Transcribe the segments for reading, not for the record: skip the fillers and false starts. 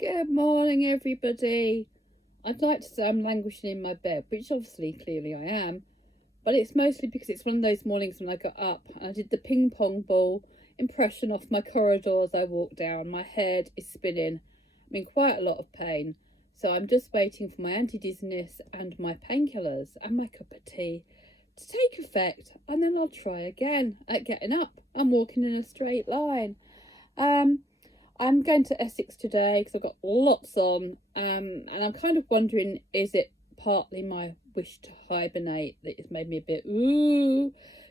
Good morning, everybody. I'd like to say I'm languishing in my bed, which obviously, clearly I am, but it's mostly because it's one of those mornings when I got up and I did the ping pong ball impression off my corridor as I walked down. My head is spinning. I'm in quite a lot of pain, so I'm just waiting for my anti-dizziness and my painkillers and my cup of tea to take effect, and then I'll try again at getting up and walking in a straight line. I'm going to Essex today because I've got lots on, and I'm kind of wondering, is it partly my wish to hibernate that has made me a bit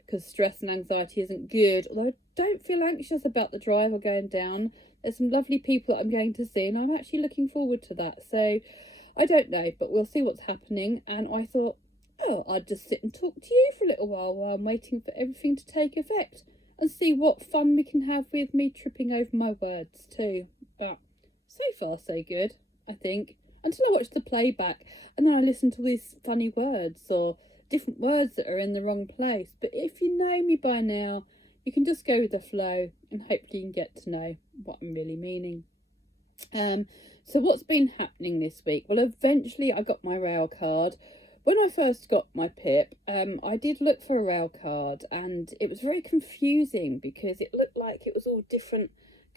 because stress and anxiety isn't good, although I don't feel anxious about the drive or going down. There's some lovely people that I'm going to see and I'm actually looking forward to that, so I don't know, but we'll see what's happening. And I thought, oh, I'd just sit and talk to you for a little while I'm waiting for everything to take effect, and see what fun we can have with me tripping over my words too. But so far so good, I think, until I watch the playback and then I listen to these funny words or different words that are in the wrong place. But if you know me by now, you can just go with the flow and hopefully you can get to know what I'm really meaning. So what's been happening this week? Well, eventually I got my rail card. When I first got my PIP, I did look for a rail card and it was very confusing because it looked like it was all different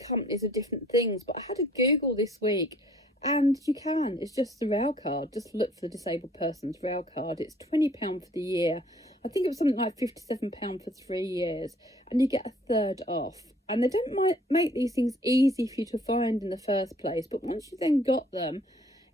companies of different things. But I had a Google this week and it's just the rail card. Just look for the disabled person's rail card. It's £20 for the year. I think it was something like £57 for 3 years, and you get a third off. And they don't make these things easy for you to find in the first place, but once you then got them,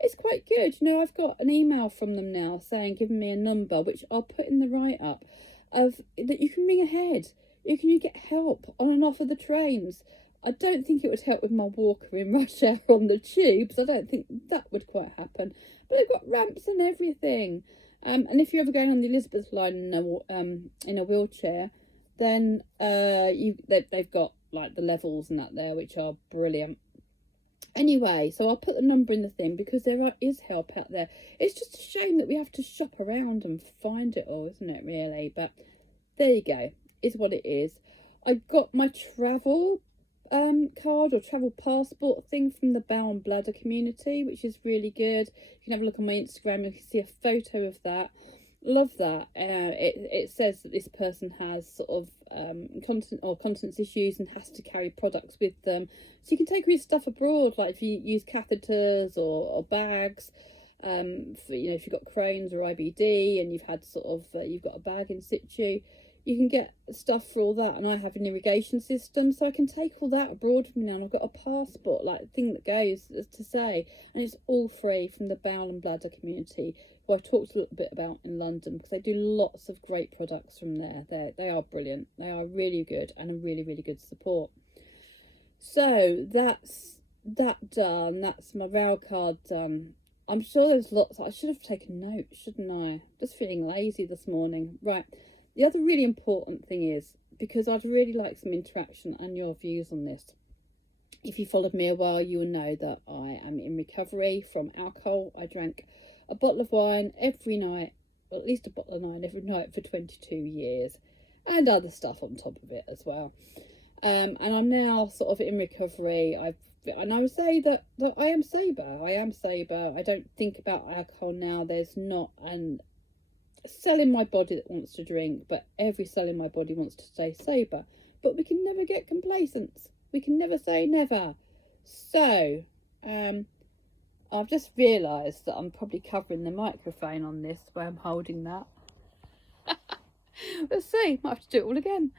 it's quite good. I've got an email from them now giving me a number, which I'll put in the write-up, of that you can ring ahead. You get help on and off of the trains. I don't think it would help with my walker in rush hour on the tubes. I don't think that would quite happen. But they've got ramps and everything. And if you're ever going on the Elizabeth line in a wheelchair, then they've got like the levels and that there, which are brilliant. Anyway, so I'll put the number in the thing because there is help out there. It's just a shame that we have to shop around and find it all, isn't it, really? But there you go, is what it is. I got my travel card or travel passport thing from the bowel and bladder community, which is really good. You can have a look on my Instagram, you can see a photo of that. Love that. It says that this person has sort of continence issues and has to carry products with them, so you can take your stuff abroad, like if you use catheters or bags, for, if you've got Crohn's or IBD and you've had you've got a bag in situ, you can get stuff for all that. And I have an irrigation system, so I can take all that abroad with me now, and I've got a passport, like thing that goes to say, and it's all free from the bowel and bladder community, who I talked a little bit about in London, because they do lots of great products from there. They are brilliant. They are really good and a really, really good support. So that's that done. That's my rail card done. I'm sure there's lots. I should have taken notes, shouldn't I? Just feeling lazy this morning. Right. The other really important thing is, because I'd really like some interaction and your views on this. If you followed me a while, you will know that I am in recovery from alcohol. I drank a bottle of wine every night, or at least a bottle of wine every night for 22 years, and other stuff on top of it as well. And I'm now sort of in recovery. I would say that I am sober. I don't think about alcohol now. There's not an cell in my body that wants to drink, but every cell in my body wants to stay sober. But we can never get complacent. We can never say never. So I've just realised that I'm probably covering the microphone on this where I'm holding that. Let's see, might have to do it all again.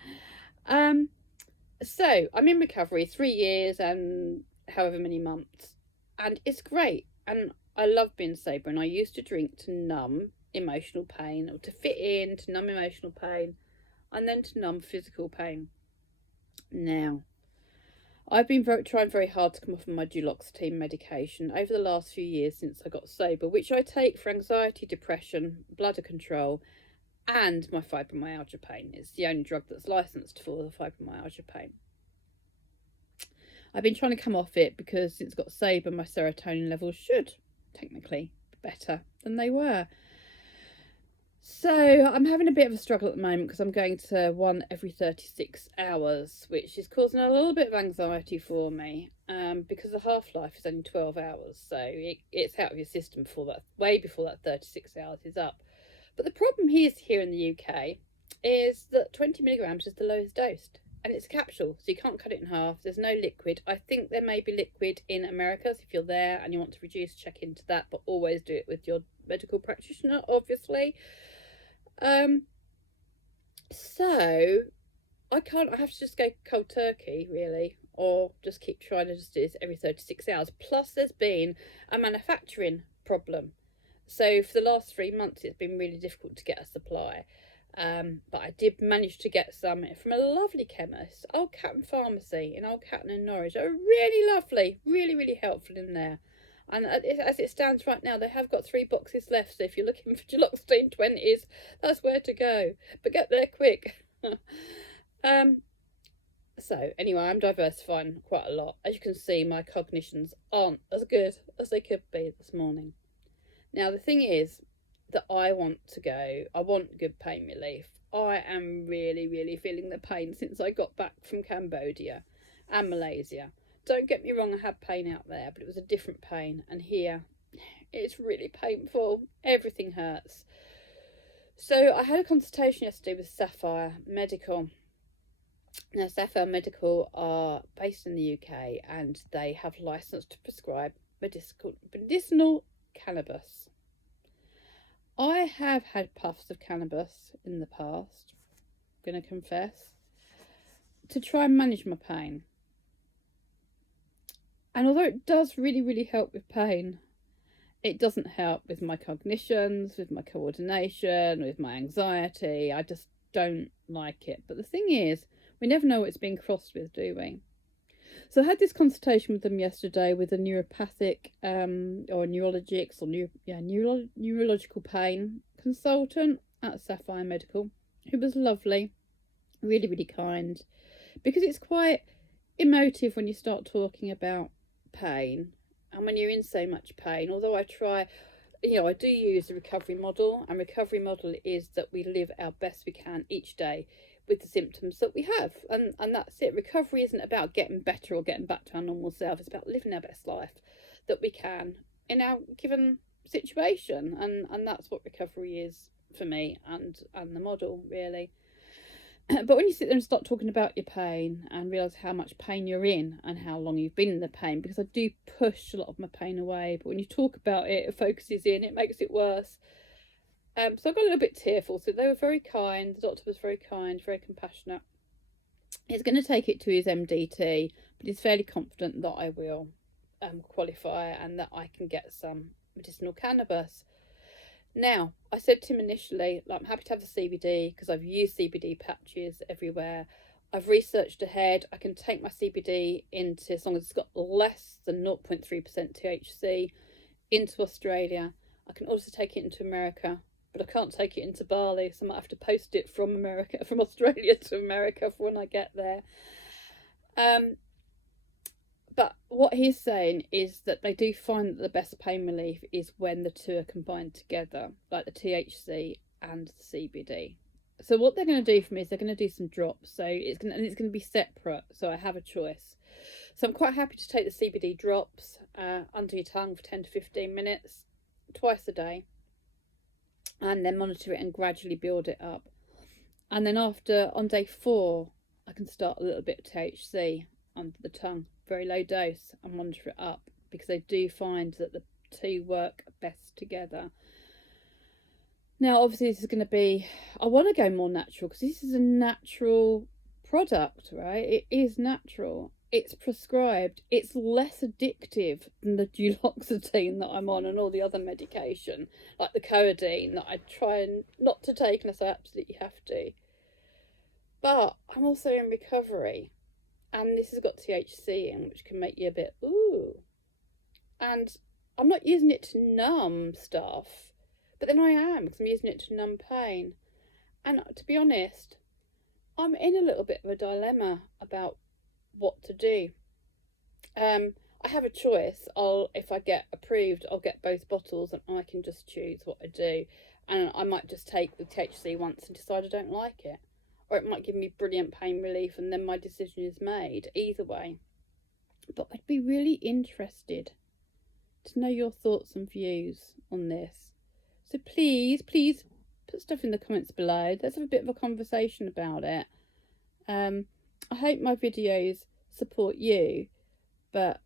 So I'm in recovery 3 years and however many months, and it's great, and I love being sober. And I used to drink to numb emotional pain, or to fit in, to numb emotional pain, and then to numb physical pain. Now, I've been trying very hard to come off of my duloxetine medication over the last few years since I got sober, which I take for anxiety, depression, bladder control, and my fibromyalgia pain. It's the only drug that's licensed for the fibromyalgia pain. I've been trying to come off it because since I got sober, my serotonin levels should technically be better than they were. So I'm having a bit of a struggle at the moment because I'm going to one every 36 hours, which is causing a little bit of anxiety for me, because the half-life is only 12 hours. So it's out of your system before that, way before that 36 hours is up. But the problem here in the UK is that 20 milligrams is the lowest dose. And it's a capsule, so you can't cut it in half. There's no liquid. I think there may be liquid in America, so if you're there and you want to reduce, check into that, but always do it with your medical practitioner, obviously. So I have to just go cold turkey, really, or just keep trying to just do this every 36 hours. Plus, there's been a manufacturing problem. So for the last 3 months, it's been really difficult to get a supply. But I did manage to get some from a lovely chemist, Old Catton Pharmacy in Old Catton in Norwich. They're really lovely, really, really helpful in there. And as it stands right now, they have got 3 boxes left. So if you're looking for Geloxone 20s, that's where to go. But get there quick. So anyway, I'm diversifying quite a lot. As you can see, my cognitions aren't as good as they could be this morning. Now, the thing is that I want good pain relief. I am really, really feeling the pain since I got back from Cambodia and Malaysia. Don't get me wrong, I had pain out there, but it was a different pain. And here, it's really painful. Everything hurts. So I had a consultation yesterday with Sapphire Medical. Now, Sapphire Medical are based in the UK and they have license to prescribe medicinal cannabis. I have had puffs of cannabis in the past, I'm going to confess, to try and manage my pain. And although it does really, really help with pain, it doesn't help with my cognitions, with my coordination, with my anxiety. I just don't like it. But the thing is, we never know what it's being crossed with, do we? So I had this consultation with them yesterday with a neuropathic or a neurologist or neurological pain consultant at Sapphire Medical, who was lovely, really, really kind, because it's quite emotive when you start talking about pain and when you're in so much pain. Although I do use the recovery model, and recovery model is that we live our best we can each day with the symptoms that we have, and that's it. Recovery isn't about getting better or getting back to our normal self. It's about living our best life that we can in our given situation, and that's what recovery is for me, and the model, really. But when you sit there and start talking about your pain and realise how much pain you're in and how long you've been in the pain, because I do push a lot of my pain away, but when you talk about it, it focuses in, it makes it worse. So I got a little bit tearful. So they were very kind. The doctor was very kind, very compassionate. He's going to take it to his MDT, but he's fairly confident that I will qualify and that I can get some medicinal cannabis. Now, I said to him initially, I'm happy to have the CBD because I've used CBD patches everywhere. I've researched ahead. I can take my CBD into, as long as it's got less than 0.3% THC, into Australia. I can also take it into America, but I can't take it into Bali, so I might have to post it from Australia to America for when I get there. But what he's saying is that they do find that the best pain relief is when the two are combined together, like the THC and the CBD. So what they're going to do for me is they're going to do some drops. So it's going to be separate. So I have a choice. So I'm quite happy to take the CBD drops under your tongue for 10 to 15 minutes, twice a day, and then monitor it and gradually build it up. And then on day 4, I can start a little bit of THC under the tongue, very low dose, and monitor it up, because they do find that the two work best together. Now, obviously, this is going to be, I want to go more natural because this is a natural product, right? It is natural. It's prescribed. It's less addictive than the duloxetine that I'm on and all the other medication, like the codeine that I try not to take unless I absolutely have to. But I'm also in recovery, and this has got THC in, which can make you a bit ooh. And I'm not using it to numb stuff, but then I am, because I'm using it to numb pain. And to be honest, I'm in a little bit of a dilemma about what to do. I have a choice. If I get approved, I'll get both bottles and I can just choose what I do. and I might just take the THC once and decide I don't like it, or it might give me brilliant pain relief and then my decision is made. Either way. But I'd be really interested to know your thoughts and views on this. So please put stuff in the comments below. Let's have a bit of a conversation about it. I hope my videos support you, but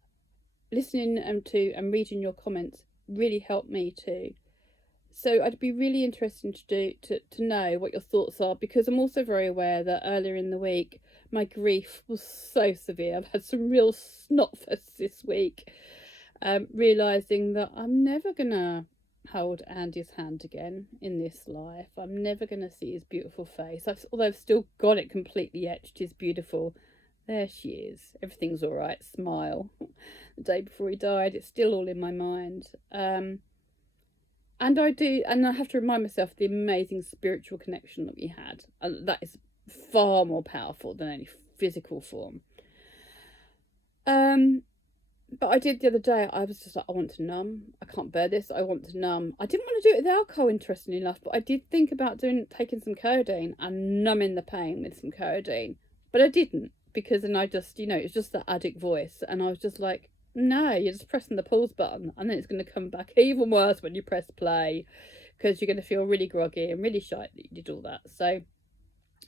listening and reading your comments really helped me too. So I'd be really interested to know what your thoughts are, because I'm also very aware that earlier in the week my grief was so severe. I've had some real snotfests this week, realising that I'm never gonna hold Andy's hand again in this life. I'm never gonna see his beautiful face. Although I've still got it completely etched, his beautiful, there she is, everything's all right, smile. The day before he died, it's still all in my mind. And I have to remind myself of the amazing spiritual connection that we had. And that is far more powerful than any physical form. But I did the other day, I was just like, I want to numb. I can't bear this, I want to numb. I didn't want to do it with alcohol, interestingly enough, but I did think about taking some codeine and numbing the pain with some codeine. But I didn't, because then I just, it was just that addict voice. And I was just like, no, you're just pressing the pause button, and then it's going to come back even worse when you press play, because you're going to feel really groggy and really shite that you did all that. So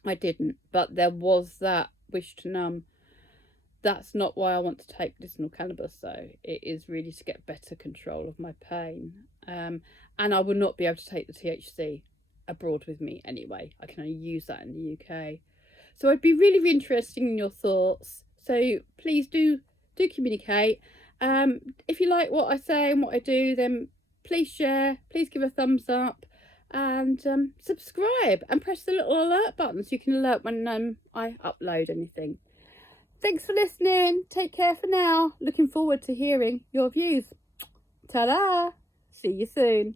I didn't, but there was that wish to numb. That's not why I want to take medicinal cannabis, though. It is really to get better control of my pain. And I will not be able to take the THC abroad with me anyway. I can only use that in the UK. So I'd be really, really interested in your thoughts. So please do communicate. If you like what I say and what I do, then please share, please give a thumbs up, and subscribe and press the little alert button so you can alert when I upload anything. Thanks for listening. Take care for now. Looking forward to hearing your views. Ta-da! See you soon.